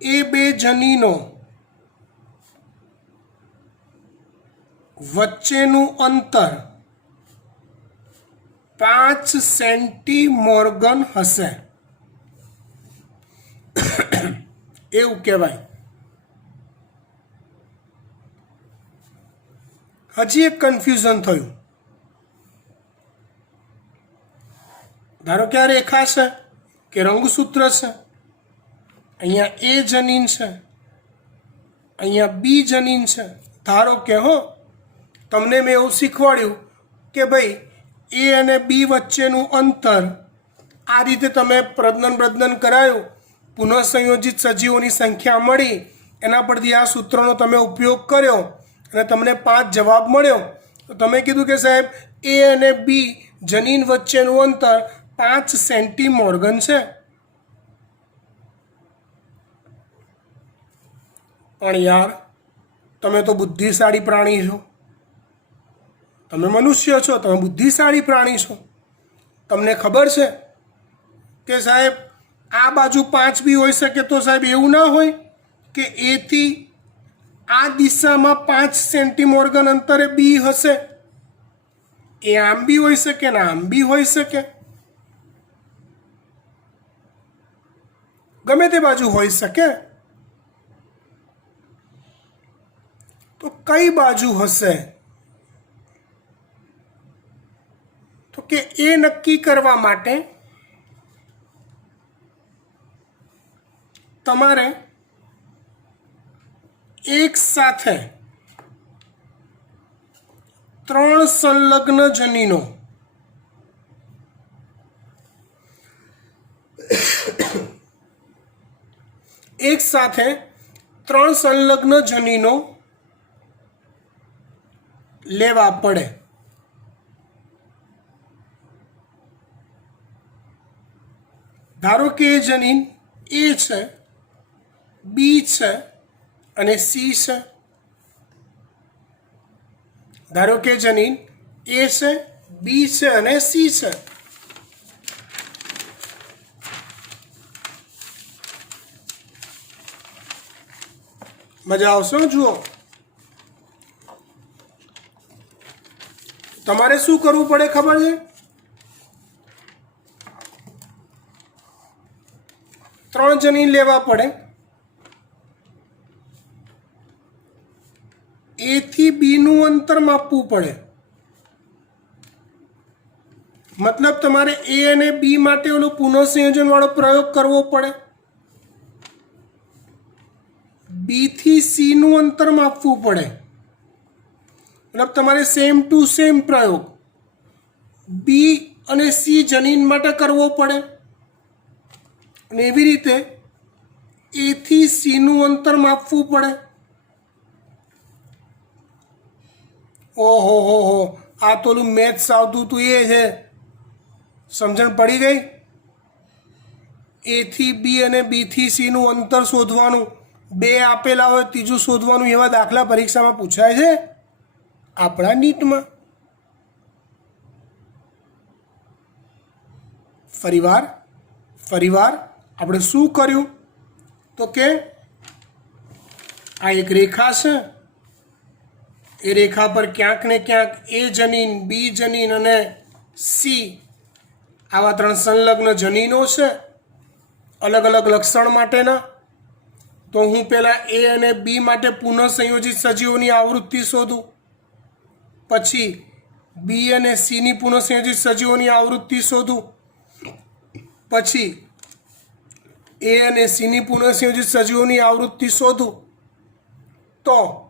એ બે જનીનો વચ્ચેનું અંતર 5 સેન્ટીમોર્ગન હશે એવું કહેવાય. હજી એક કન્ફ્યુઝન થયું. ધારો કે આ રેખા છે, કે રંગસૂત્ર છે, અહીંયા એ જનીન છે, અહીંયા બી જનીન છે. ધારો કે તમને મેં એવું શીખવાડ્યું કે ભાઈ એ અને બી વચ્ચેનું અંતર આ રીતે તમે પ્રજનન કરાયું, પુનઃસંયોજિત સજીવોની સંખ્યા મળી, એના પરથી આ સૂત્રનો તમે ઉપયોગ કર્યો અને તમને 5 જવાબ મળ્યો. તો તમે કીધું કે સાહેબ એ અને બી જનીન વચ્ચેનું અંતર 5 સેન્ટીમોર્ગન છે. પણ યાર તમે તો બુદ્ધિશાળી પ્રાણી છો, તમે મનુષ્ય છો, તમે બુદ્ધિશાળી પ્રાણી છો. તમને ખબર છે કે સાહેબ આ બાજુ 5 બી હોઈ શકે, તો સાહેબ એવું ના હોય કે એથી આ દિશામાં 5 સેન્ટીમોર્ગન અંતરે બી હશે. એ આમ બી હોઈ શકે ને આમ બી હોઈ શકે, ગમે તે બાજુ હોઈ શકે. તો કઈ બાજુ હશે? તો કે એ નક્કી કરવા માટે તમારે એક સાથે 3 સંલગ્ન જનીનો લેવા પડે. ધારો કે એ જનીન એ છે, બી છે અને સી છે. ધારો કે જનીન એ છે, બી છે અને સી છે. મજા આવશે. જુઓ, તમારે શું કરવું પડે ખબર છે? 3 જનીન લેવા પડે. એ થી બી નું અંતર માપવું પડે. મતલબ તમારે એ અને બી માટે ઓલો પુનઃસંયોજન વાળો પ્રયોગ કરવો પડે. બી થી સી નું અંતર માપવું પડે. મતલબ તમારે સેમ ટુ સેમ પ્રયોગ બી અને સી જનીન માટે કરવો પડે. અને એવી રીતે એ થી સી નું અંતર માપવું પડે. ઓહો હો હો, આ તો ઓલું મેથ્સ આવતું હતું એ છે. સમજણ પડી ગઈ? એ થી બી અને બી થી સી નું અંતર શોધવાનું, 2 આપેલા હોય ત્રીજું શોધવાનું, એવા દાખલા પરીક્ષામાં પૂછાય છે આપણા નીટમાં. ફરીવાર આપણે શું કર્યું? તો કે આ એક રેખા છે, એ રેખા પર ક્યાંક ને ક્યાંક એ જનીન, બી જનીન અને સી આવા 3 સંલગ્ન જનીનો છે, અલગ અલગ લક્ષણ માટેના. તો હું પહેલાં એ અને બી માટે પુનઃસંયોજિત સજીવોની આવૃત્તિ શોધું, પછી બી અને સીની પુનઃસંયોજિત સજીવોની આવૃત્તિ શોધું, પછી એ અને સીની પુનઃસંયોજિત સજીવોની આવૃત્તિ શોધું. તો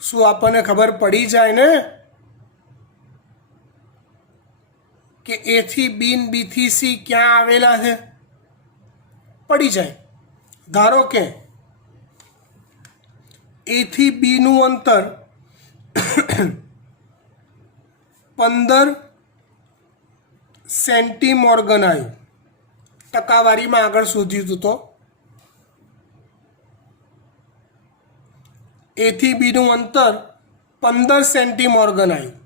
શું આપણને ખબર પડી જાય ને કે એ થી બી, બી થી સી ક્યાં આવેલા છે? પડી જાય. ધારો કે એ થી બી નું અંતર 15 સેન્ટીમોર્ગન આવ્યું. ટકાવારીમાં આગળ શોધ્યું હતું તો એ થી બી નું અંતર 15 સેન્ટીમોર્ગન આવ્યું.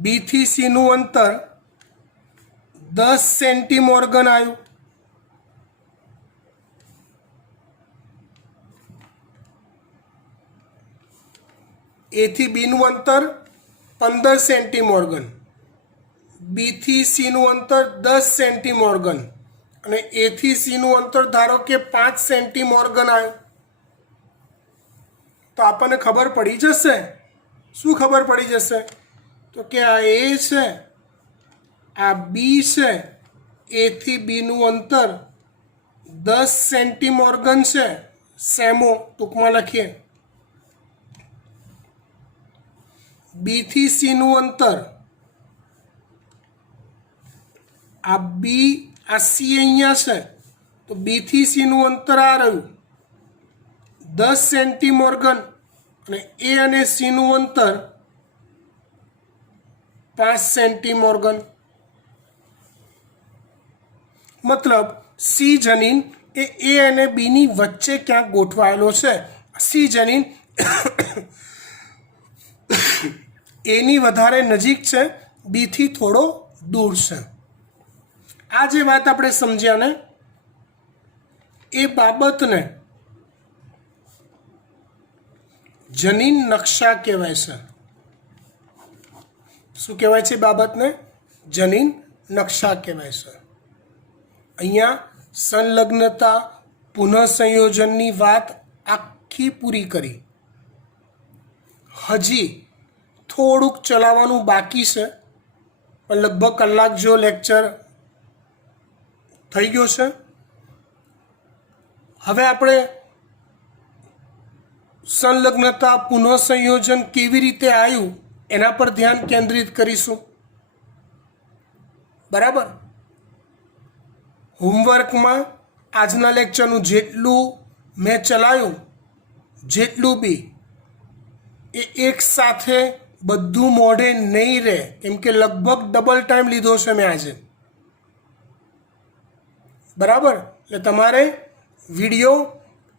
બી થી સી નું અંતર 10 સેન્ટીમોર્ગન આવ્યું. એ થી બી નું અંતર 15 સેન્ટીમોર્ગન, બી થી સી નું અંતર 10 સેન્ટીમોર્ગન અને એ થી સી નું અંતર ધારો કે 5 સેન્ટીમોર્ગન આવ્યું. તો આપણને ખબર પડી જશે. શું ખબર પડી જશે? તો કે આ એ છે, આ બી છે, એ થી બીનું અંતર 10 સેન્ટીમોર્ગન છે, સેમો ટૂંકમાં લખીએ. બી થી સીનું અંતર, આ બી આ સી અહીંયા છે, તો બી થી સીનું અંતર આ રહ્યું 10 સેન્ટીમોર્ગન, અને એ અને સીનું અંતર 5 સેન્ટીમોર્ગન. મતલબ સી જનીન એ અને બીની વચ્ચે ક્યાંક ગોઠવાયેલો છે. સી જનીન એની વધારે નજીક છે, બીથી થોડો દૂર છે. આ જે વાત આપણે સમજ્યા ને, એ બાબતને જનીન નકશા કહેવાય છે. શું કહેવાય છે બાબતને? જનીન નકશા કહેવાય છે. અહીંયા સંલગ્નતા પુનઃસંયોજનની વાત આખી પૂરી કરી. હજી થોડુંક ચલાવવાનું બાકી છે, પણ લગભગ કલાક જો લેક્ચર થઈ ગયો છે. હવે આપણે સંલગ્નતા પુનઃસંયોજન કેવી રીતે આવ્યું એના પર ધ્યાન કેન્દ્રિત કરીશું. બરાબર. હોમવર્કમાં આજના લેક્ચરનું જેટલું મેં ચલાવ્યું, જેટલું બી, એ એક સાથે બધું મોઢે નહીં રહે, કેમ કે લગભગ ડબલ ટાઈમ લીધો છે મેં આજે. બરાબર. એટલે તમારે વિડીયો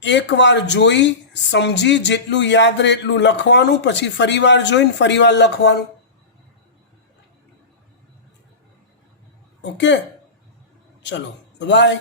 એકવાર જોઈ સમજી જેટલું યાદ રહે એટલું લખવાનું, પછી ફરીવાર જોઈને ફરીવાર લખવાનું. ઓકે, ચલો બાય.